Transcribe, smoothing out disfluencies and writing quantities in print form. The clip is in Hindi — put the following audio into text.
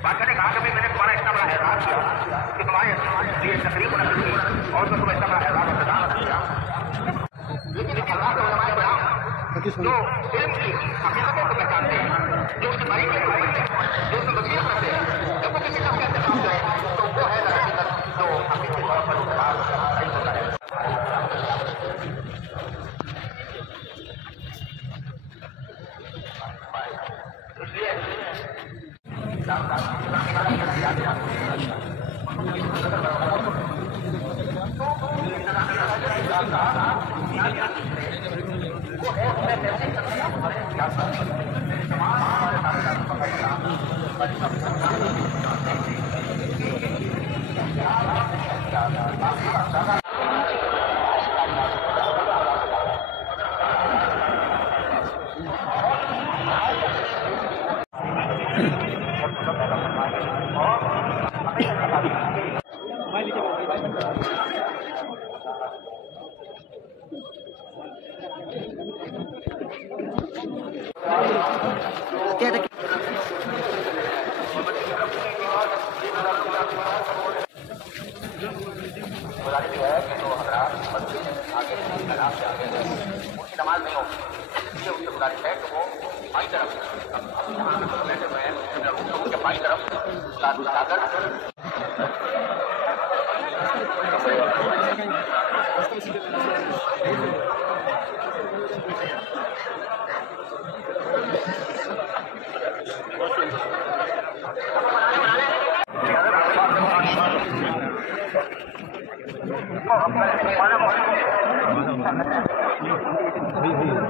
बादशाह ने कहा कि मैंने तुम्हारा इतना बड़ा एहसान किया कि तुम्हारे लिए तकरीब न की और तो तुम्हें इतना बड़ा एहसान और प्रदान किया, लेकिन अल्लाह के उलमाए बयान जो इल्म की हकीकतों को पहचानते हैं, जो उसकी बारीकियों को समझते हैं, जो उसमें वसीयत करते हैं, जब वो किसी शख्स के इंतजाम करें तो वो है हकीकत जो हकीकी तौर पर उसके बाद सही होता है। इसलिए गुजारिश है कि जो हजरात मस्जिद आगे तालाब से आगे हैं उनकी नमाज नहीं होगी, इसलिए उनसे गुजारिश है कि वो बाई तरफ बैठे हुए हैं उनके बाई तरफ लाकर Hey, hey.